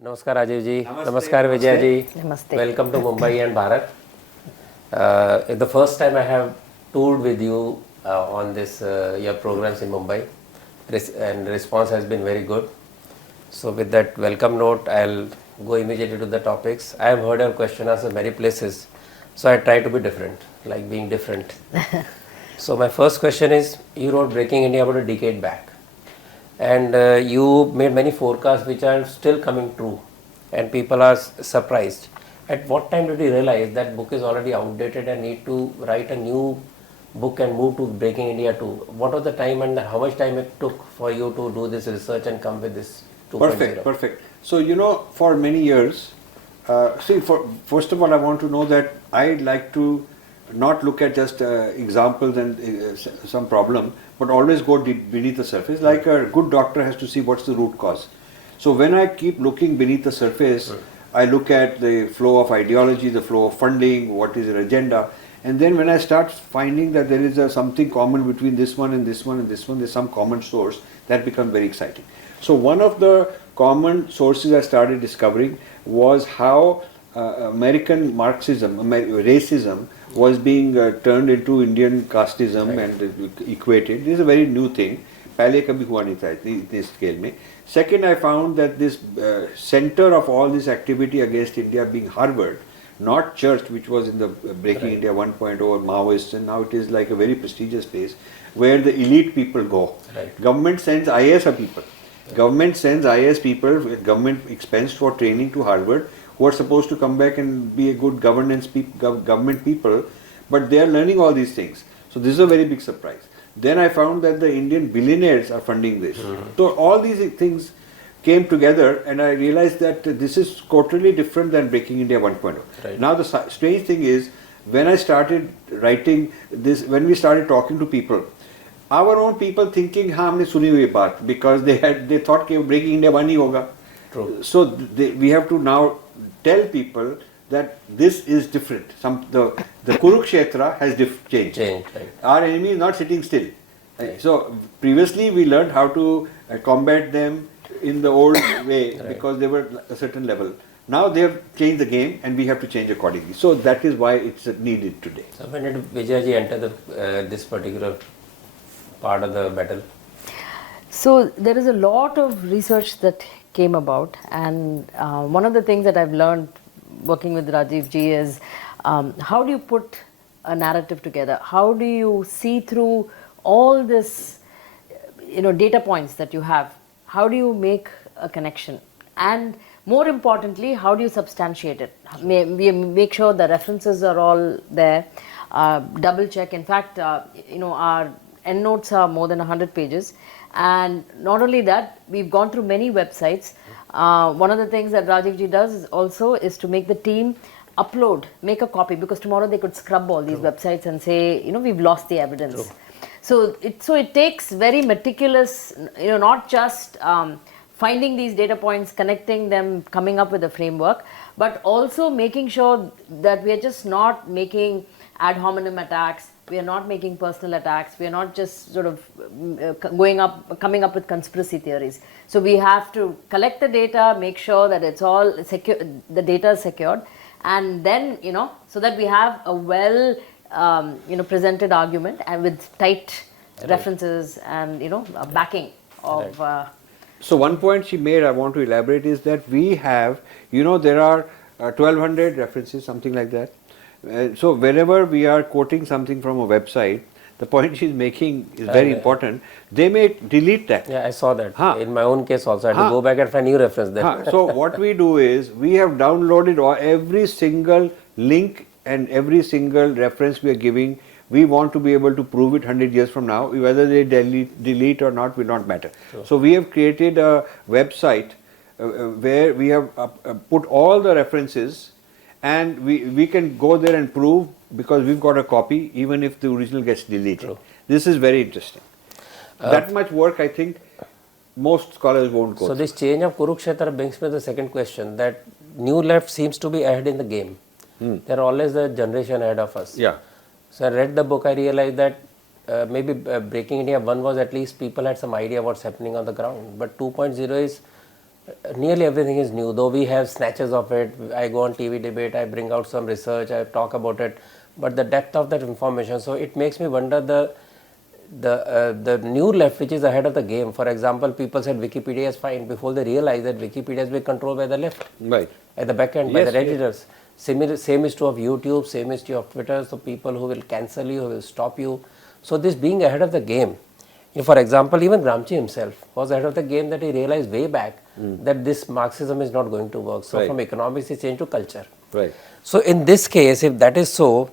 Namaskar Rajiv ji. Namaskar Vijaya ji. Namaste. Welcome to Mumbai and Bharat. The first time I have toured with you on this your programs in Mumbai, and response has been very good. So with that welcome note, I'll go immediately to the topics. I have heard your question answer many places, so I try to be different, like being different. So my first question is, you wrote Breaking India about a decade back, and you made many forecasts which are still coming true, and people are surprised. At what time did you realize that book is already outdated and need to write a new book and move to Breaking India 2? What was the time and how much time it took for you to do this research and come with this 2.0? Perfect. So, for many years, first of all, I want to know that I'd like to not look at just examples and some problem, but always go beneath the surface. Like a good doctor has to see what's the root cause. So when I keep looking beneath the surface, I look at the flow of ideology, the flow of funding, what is their agenda, and then when I start finding that there is something common between this one and this one and this one, there's some common source, that becomes very exciting. So one of the common sources I started discovering was how American Marxism, racism, was being turned into Indian casteism and equated. This is a very new thing. पहले कभी हुआ नहीं था इतने scale में. Second, I found that this center of all this activity against India being Harvard, not Church, which was in the Breaking India 1.0 or Maoists, and now it is like a very prestigious place where the elite people go. Government sends IAS people. Government sends IAS people with government expense for training to Harvard, who are supposed to come back and be a good government people, but they are learning all these things. So this is a very big surprise. Then I found that the Indian billionaires are funding this. So all these things came together, and I realized that this is totally different than Breaking India 1.0. Now the strange thing is, when I started writing this, when we started talking to people, our own people thinking, हाँ हमने सुनी हुई बात, because they thought कि Breaking India 1 ही होगा. True. So we have to now tell people that this is different. The Kurukshetra has changed. Right. Our enemy is not sitting still. Right. So previously we learned how to combat them in the old way because they were a certain level. Now they have changed the game and we have to change accordingly. So that is why it's needed today. So when did Vijaya ji enter this particular part of the battle? So there is a lot of research that came about, and one of the things that I've learned working with Rajiv ji is how do you put a narrative together? How do you see through all this, data points that you have? How do you make a connection? And more importantly, how do you substantiate it? We make sure the references are all there, double check. In fact, our endnotes are more than 100 pages. And not only that, we've gone through many websites. One of the things that Rajiv ji does is to make the team make a copy, because tomorrow they could scrub all these websites and say, we've lost the evidence. So it takes very meticulous, not just finding these data points, connecting them, coming up with a framework, but also making sure that we are just not making ad hominem attacks. We are not making personal attacks. We are not just sort of coming up with conspiracy theories. So we have to collect the data, make sure that it's all secure, the data is secured, and then, so that we have a well, presented argument and with tight references and, a backing of. So one point she made, I want to elaborate, is that we have, there are 1200 references, something like that. So wherever we are quoting something from a website, the point she's making is very important. They may delete that. Yeah, I saw that. In my own case also, I had to go back and find new reference there. So what we do is, we have downloaded every single link and every single reference we are giving. We want to be able to prove it 100 years from now. Whether they delete or not will not matter. Sure. So we have created a website where we have put all the references, and we can go there and prove, because we've got a copy even if the original gets deleted. True. This is very interesting. That much work, I think most scholars won't go. So this change of Kurukshetra brings me to the second question, that new left seems to be ahead in the game. They're always the generation ahead of us. Yeah. So I read the book, I realized that maybe Breaking India 1 was at least people had some idea what's happening on the ground, but 2.0 is Nearly everything is new, though we have snatches of it. I go on TV debate, I bring out some research, I talk about it, but the depth of that information, so it makes me wonder the new left which is ahead of the game. For example, people said Wikipedia is fine before they realize that Wikipedia is being controlled by the left, Right. at the back end, by the editors. Same is true of YouTube, same is true of Twitter. So people who will cancel you, who will stop you. So this being ahead of the game. For example, even Gramsci himself was ahead of the game, that he realized way back that this Marxism is not going to work. So from economics he changed to culture. Right. So in this case, if that is so,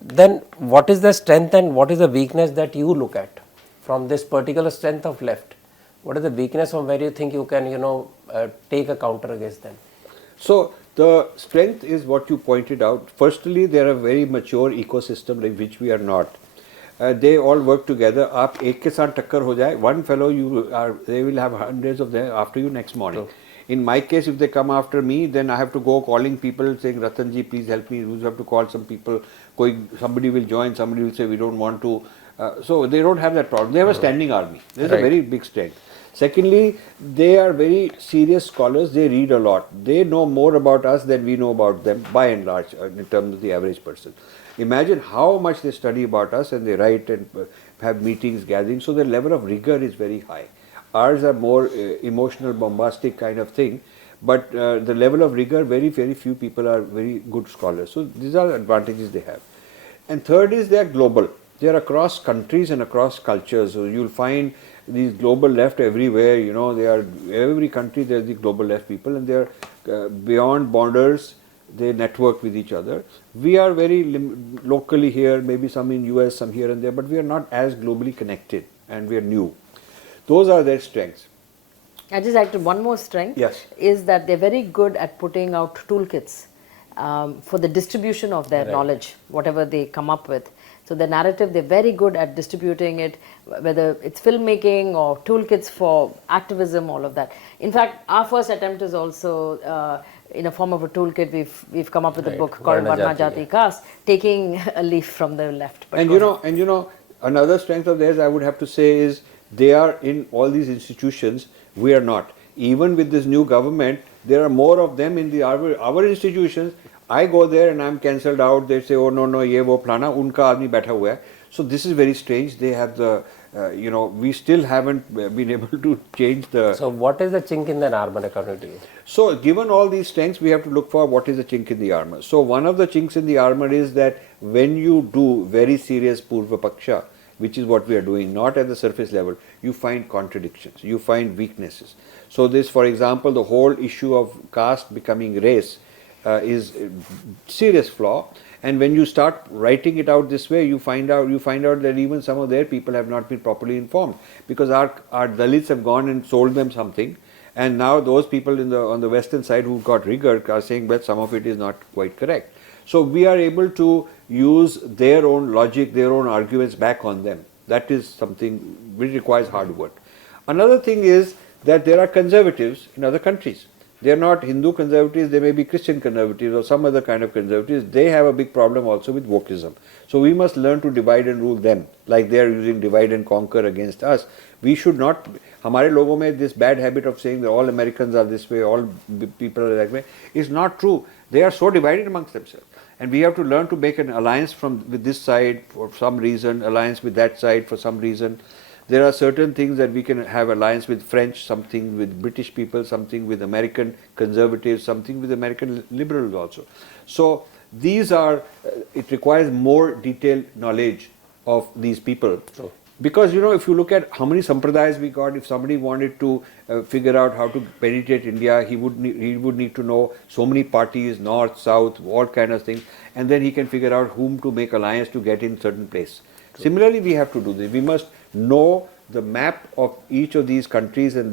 then what is the strength and what is the weakness that you look at from this particular strength of left? What is the weakness from where you think you can, take a counter against them? So the strength is what you pointed out. Firstly, they are a very mature ecosystem, like which we are not. They all work together. आप एक के साथ टक्कर हो जाए, one fellow they will have hundreds of them after you next morning. In my case, if they come after me, then I have to go calling people saying, Ratan ji, please help me. You have to call some people. Somebody will join, somebody will say we don't want to. So they don't have that problem. They have a standing army. There's a very big strength. Secondly, they are very serious scholars. They read a lot. They know more about us than we know about them, by and large, in terms of the average person. Imagine how much they study about us, and they write and have meetings, gatherings. So their level of rigor is very high. Ours are more emotional, bombastic kind of thing. But the level of rigor, very, very few people are very good scholars. So these are advantages they have. And third is they are global. They are across countries and across cultures. So you'll find these global left everywhere. They are every country. There's the global left people, and they are beyond borders. They network with each other. We are very locally here, maybe some in US, some here and there, but we are not as globally connected, and we are new. Those are their strengths. I just added one more strength. Yes. Is that they're very good at putting out toolkits for the distribution of their knowledge, whatever they come up with. So the narrative, they're very good at distributing it, whether it's filmmaking or toolkits for activism, all of that. In fact, our first attempt is also in a form of a toolkit. We've come up with a book called Varna Jati Caste, taking a leaf from the left. But and another strength of theirs, I would have to say, is they are in all these institutions. We are not. Even with this new government, there are more of them in our institutions. I go there and I'm cancelled out. They say, oh no, ye wo plana, unka aadmi baitha hua hai. So this is very strange. They have the, we still haven't been able to change the. So what is the chink in the armor according to you? So given all these strengths, we have to look for what is the chink in the armor. So one of the chinks in the armor is that when you do very serious Purva Paksha, which is what we are doing, not at the surface level, you find contradictions, you find weaknesses. So this, for example, the whole issue of caste becoming race is a serious flaw. And when you start writing it out this way, you find out that even some of their people have not been properly informed, because our Dalits have gone and sold them something, and now those people on the western side who got rigor are saying that some of it is not quite correct. So we are able to use their own logic, their own arguments back on them. That is something which requires hard work. Another thing is that there are conservatives in other countries. They are not Hindu conservatives, they may be Christian conservatives or some other kind of conservatives. They have a big problem also with wokeism. So we must learn to divide and rule them, like they are using divide and conquer against us. We should not. हमारे लोगों में this bad habit of saying that all Americans are this way, all people are that way, is not true. They are so divided amongst themselves. And we have to learn to make an alliance with this side for some reason, alliance with that side for some reason. There are certain things that we can have alliance with French, something with British people, something with American conservatives, something with American liberals also. So these are, it requires more detailed knowledge of these people. True. Because if you look at how many sampradayas we got, if somebody wanted to figure out how to penetrate India, he would need to know so many parties, north, south, all kind of things, and then he can figure out whom to make alliance to get in certain place. True. Similarly, we have to do this. We must know the map of each of these countries and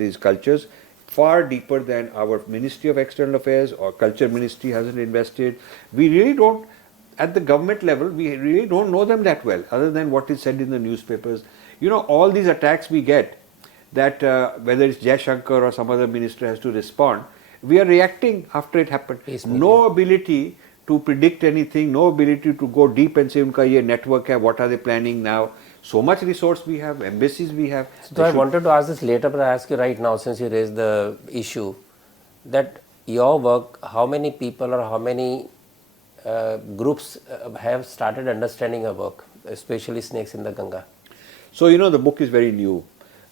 these cultures far deeper than our Ministry of External Affairs or Culture Ministry hasn't invested. We really don't. At the government level, we really don't know them that well, other than what is said in the newspapers. All these attacks we get, that whether it's Jai Shankar or some other minister has to respond, we are reacting after it happened. No ability to predict anything, no ability to go deep and say, unka ye network hai, what are they planning now? So much resource we have, embassies we have. So I wanted to ask this later, but I ask you right now, since you raised the issue, that your work, how many people or how many groups have started understanding your work, especially snakes in the Ganga? So, the book is very new,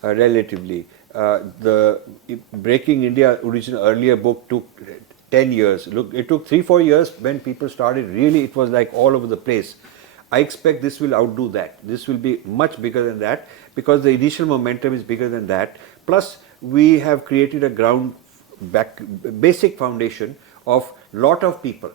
relatively. The Breaking India original earlier book took 10 years. Look, it took 3-4 years when people started. Really, it was like all over the place. I expect this will outdo that. This will be much bigger than that because the initial momentum is bigger than that. Plus, we have created a basic foundation of lot of people.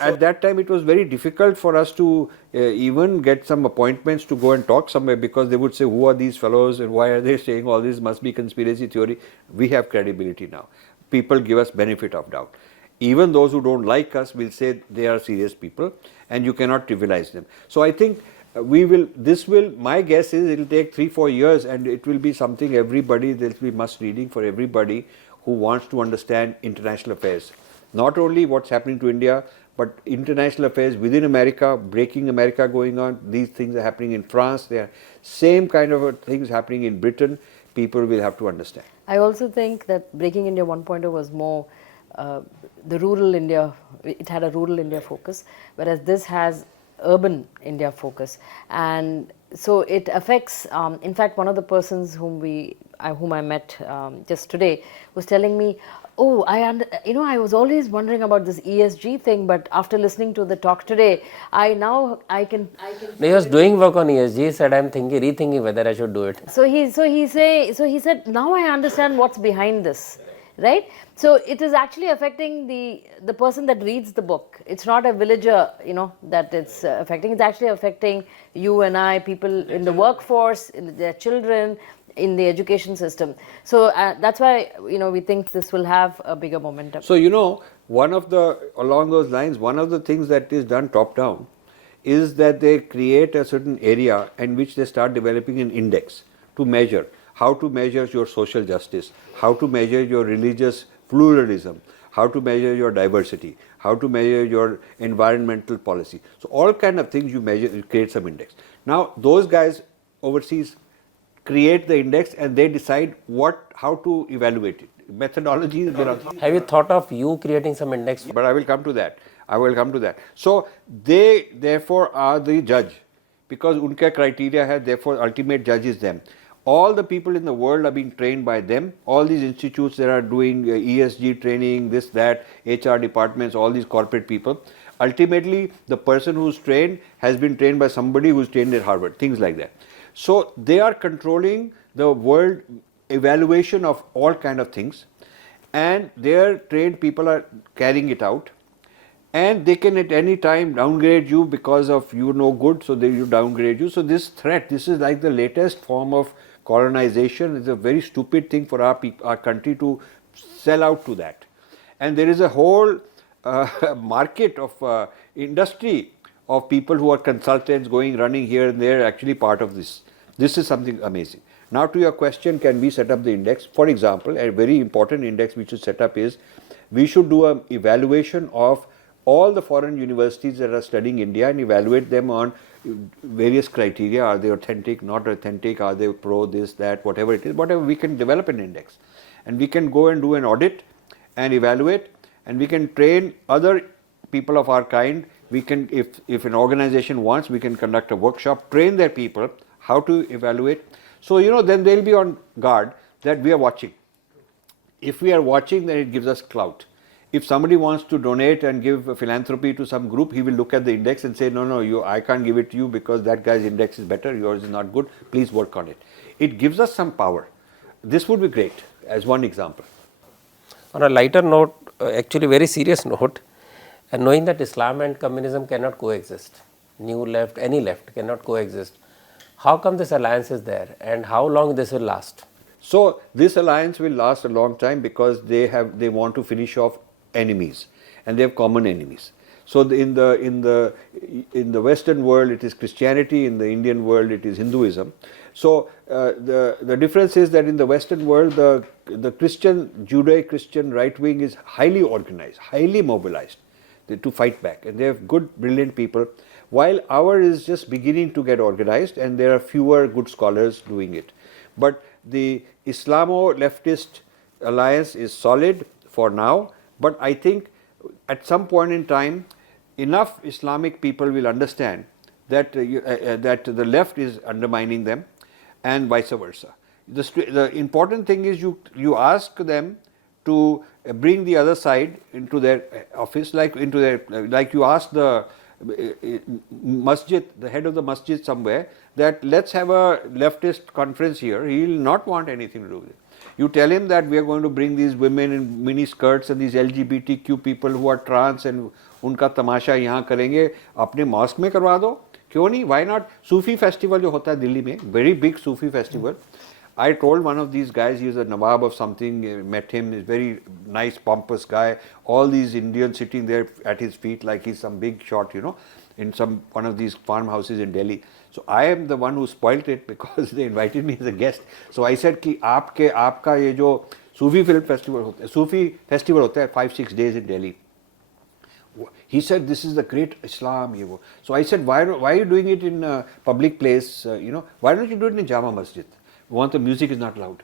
At that time it was very difficult for us to even get some appointments to go and talk somewhere because they would say, who are these fellows and why are they saying all this, must be conspiracy theory. We have credibility now. People give us benefit of doubt. Even those who don't like us will say they are serious people and you cannot trivialize them. So I think my guess is it will take 3-4 years and it will be something there will be must reading for everybody who wants to understand international affairs. Not only what's happening to India, but international affairs within America, breaking America going on. These things are happening in France. There are same kind of things happening in Britain. People will have to understand. I also think that Breaking India 1.0 was more the rural India, it had a rural India focus, whereas this has urban India focus. And so it affects, in fact, one of the persons whom I met just today was telling me, oh, I was always wondering about this ESG thing, but after listening to the talk today, I can. He was doing work on ESG. He said, I'm rethinking whether I should do it. So he said, now I understand what's behind this, right? So it is actually affecting the person that reads the book. It's not a villager, that it's affecting. It's actually affecting you and I, people in the workforce, in their children, in the education system. So that's why we think this will have a bigger momentum. So along those lines, one of the things that is done top down is that they create a certain area in which they start developing an index to measure how to measure your social justice, how to measure your religious pluralism, how to measure your diversity, how to measure your environmental policy. So all kind of things you measure, you create some index. Now those guys overseas create the index and they decide how to evaluate it. Methodology. Have you thought of you creating some index? But I will come to that. So they therefore are the judge because unka criteria hai, therefore ultimate judge is them. All the people in the world are being trained by them. All these institutes that are doing ESG training, this, that, HR departments, all these corporate people. Ultimately, the person who's trained has been trained by somebody who's trained at Harvard, things like that. So they are controlling the world evaluation of all kind of things and their trained people are carrying it out and they can at any time downgrade you because of you no good, so they you downgrade you. So this is like the latest form of colonization. It's a very stupid thing for our country to sell out to that. And there is a whole market of industry of people who are consultants running here and there, actually part of this. This is something amazing. Now to your question, can we set up the index? For example, a very important index we should set up is, we should do an evaluation of all the foreign universities that are studying India and evaluate them on various criteria. Are they authentic, not authentic, are they pro, this, that, whatever it is, whatever, we can develop an index. And we can go and do an audit and evaluate, and we can train other people of our kind. We can, if an organization wants, we can conduct a workshop, train their people how to evaluate. So, then they'll be on guard that we are watching. If we are watching, then it gives us clout. If somebody wants to donate and give philanthropy to some group, he will look at the index and say, no, I can't give it to you because that guy's index is better, yours is not good, please work on it. It gives us some power. This would be great, as one example. On a lighter note, actually very serious note, and knowing that Islam and communism cannot coexist, new left, any left cannot coexist, how come this alliance is there and how long this will last? So this alliance will last a long time because they want to finish off enemies and they have common enemies. So in the Western world it is Christianity, in the Indian world it is Hinduism. So the difference is that in the Western world the Judeo-Christian right wing is highly organized, highly mobilized to fight back, and they have good, brilliant people. while our is just beginning to get organized and there are fewer good scholars doing it. But the Islamo-leftist alliance is solid for now, but I think at some point in time, enough Islamic people will understand that, that the left is undermining them and vice versa. The important thing is you ask them to bring the other side into their office, like you ask the masjid, the head of the masjid somewhere, that let's have a leftist conference here. He will not want anything to do with it. You tell him that we are going to bring these women in mini skirts and these LGBTQ people who are trans and उनका तमाशा यहाँ करेंगे, अपने mask में करवा दो, क्यों नहीं? Why not? Sufi festival जो होता है दिल्ली में, very big Sufi festival. I told one of these guys, he is a Nawab of something, met him, he's very nice, pompous guy, all these Indians sitting there at his feet like he's some big shot, you know, in one of these farmhouses in Delhi. So I am the one who spoilt it because they invited me as a guest. So I said कि आपका ये जो Sufi film festival होता है, Sufi festival होता है 5-6 days in Delhi. He said this is the great Islam. So I said why are you doing it in a public place? Why don't you do it in Jama Masjid? The music is not loud.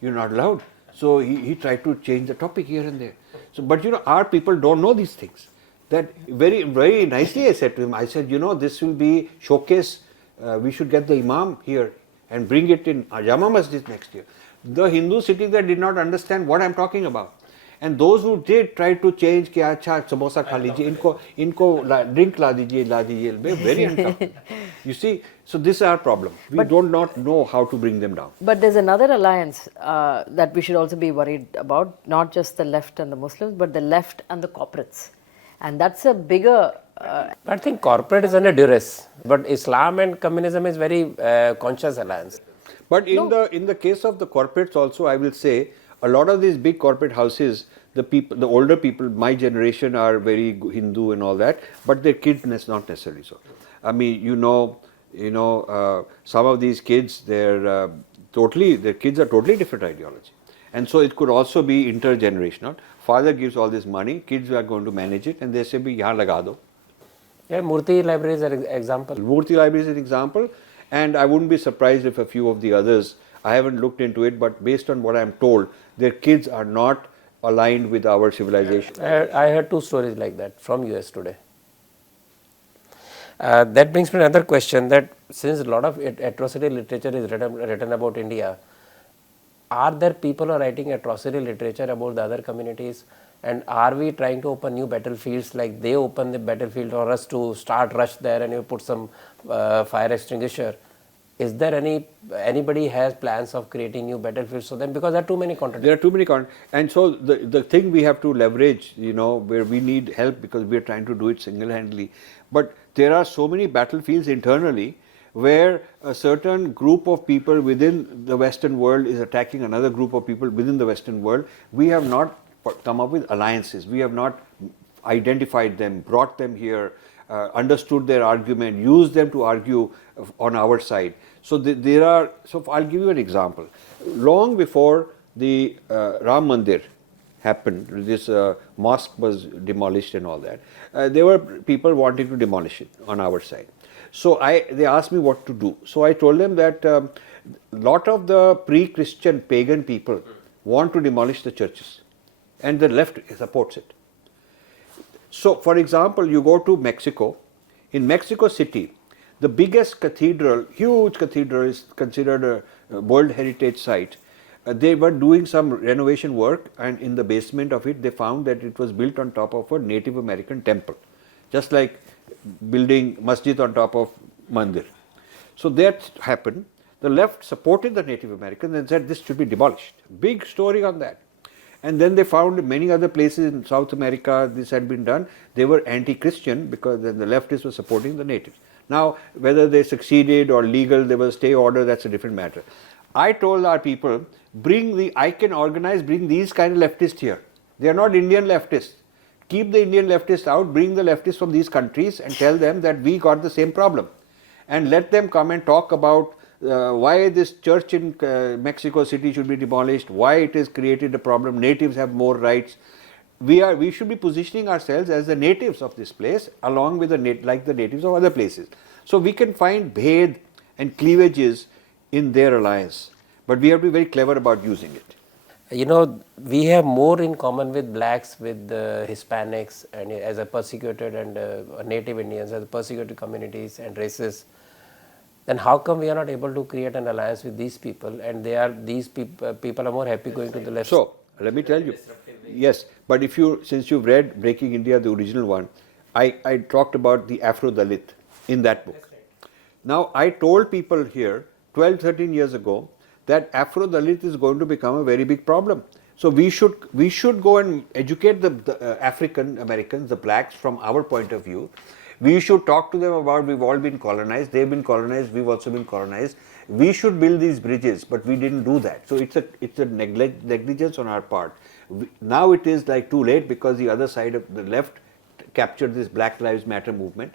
You're not loud. So he tried to change the topic here and there. So, but our people don't know these things. That very, very nicely I said to him, I said, this will be showcase. We should get the Imam here and bring it in Jama Masjid next year. The Hindus sitting there did not understand what I'm talking about. And those who did try to change, कि अच्छा समोसा खा लीजिए, इनको drink ला दीजिए, very uncomfortable. You see, so this is our problem. We do not know how to bring them down. But there's another alliance that we should also be worried about, not just the left and the Muslims, but the left and the corporates. And that's a bigger... I think corporate is under duress, but Islam and communism is very conscious alliance. But in the case of the corporates also, I will say, a lot of these big corporate houses, the older people, my generation, are very Hindu and all that, but their kids not necessarily so. I mean, some of these kids, their kids are totally different ideology, and so it could also be intergenerational. Father gives all this money, kids are going to manage it, and they say, "Bhi yahan laga do." Yeah, Murthy Library is an example. Murthy Library is an example, and I wouldn't be surprised if a few of the others. I haven't looked into it, but based on what I am told, their kids are not aligned with our civilization. I heard 2 stories like that from US today. That brings me to another question, that since a lot of atrocity literature is written about India, are there people who are writing atrocity literature about the other communities, and are we trying to open new battlefields like they open the battlefield for us to rush there and you put some fire extinguisher? Is there anybody has plans of creating new battlefields for them? Because there are too many contradictions. There are too many contradictions. And so the thing we have to leverage, where we need help because we are trying to do it single-handedly. But there are so many battlefields internally where a certain group of people within the Western world is attacking another group of people within the Western world. We have not come up with alliances. We have not identified them, brought them here, understood their argument, used them to argue on our side. So so I'll give you an example. Long before the Ram Mandir happened, this mosque was demolished and all that, there were people wanting to demolish it on our side. So they asked me what to do. So I told them that a lot of the pre-Christian pagan people want to demolish the churches, and the left supports it. So, for example, you go to Mexico. In Mexico City, the biggest cathedral, huge cathedral, is considered a World Heritage Site. They were doing some renovation work, and in the basement of it, they found that it was built on top of a Native American temple, just like building masjid on top of mandir. So that happened. The left supported the Native Americans and said this should be demolished. Big story on that. And then they found many other places in South America this had been done. They were anti-Christian because then the leftists were supporting the natives. Now, whether they succeeded or legal, there was a stay order, that's a different matter. I told our people, bring these kind of leftists here. They are not Indian leftists. Keep the Indian leftists out, bring the leftists from these countries and tell them that we got the same problem. And let them come and talk about why this church in Mexico City should be demolished, why it has created a problem, natives have more rights. we should be positioning ourselves as the natives of this place along with like the natives of other places. So we can find bhed and cleavages in their alliance, but we have to be very clever about using it. You know, we have more in common with blacks, with Hispanics, and as a persecuted and native Indians, as persecuted communities and races. Then how come we are not able to create an alliance with these people, and these people are more happy going to the left? So let me tell you, yes, but since you've read Breaking India, the original one, I talked about the Afro-Dalit in that book. Now I told people here 12, 13 years ago that Afro-Dalit is going to become a very big problem. So we should go and educate the African Americans, the blacks, from our point of view. We should talk to them about we've all been colonized, they've been colonized, we've also been colonized. We should build these bridges, but we didn't do that. So it's a negligence on our part. Now it is like too late because the other side of the left captured this Black Lives Matter movement.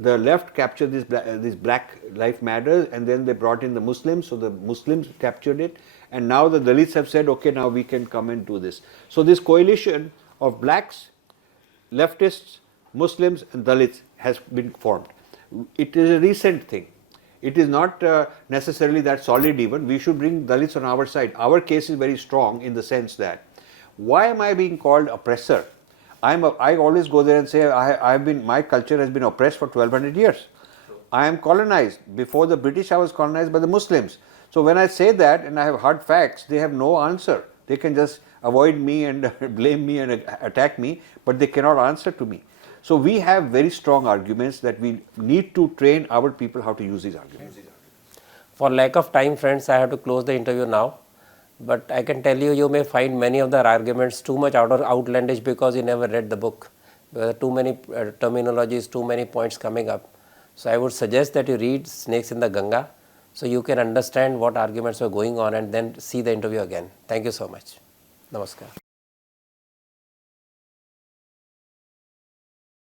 The left captured this Black Lives Matter, and then they brought in the Muslims, so the Muslims captured it, and now the Dalits have said, okay, now we can come and do this. So this coalition of blacks, leftists, Muslims and Dalits has been formed. It is a recent thing. It is not necessarily that solid even. We should bring Dalits on our side. Our case is very strong in the sense that, why am I being called oppressor? I always go there and say, my culture has been oppressed for 1200 years. I am colonized. Before the British, I was colonized by the Muslims. So when I say that and I have hard facts, they have no answer. They can just avoid me and blame me and attack me, but they cannot answer to me. So we have very strong arguments that we need to train our people how to use these arguments. For lack of time, friends, I have to close the interview now. But I can tell you, you may find many of the arguments too much outlandish because you never read the book. There are too many terminologies, too many points coming up. So I would suggest that you read Snakes in the Ganga, so you can understand what arguments were going on and then see the interview again. Thank you so much. Namaskar.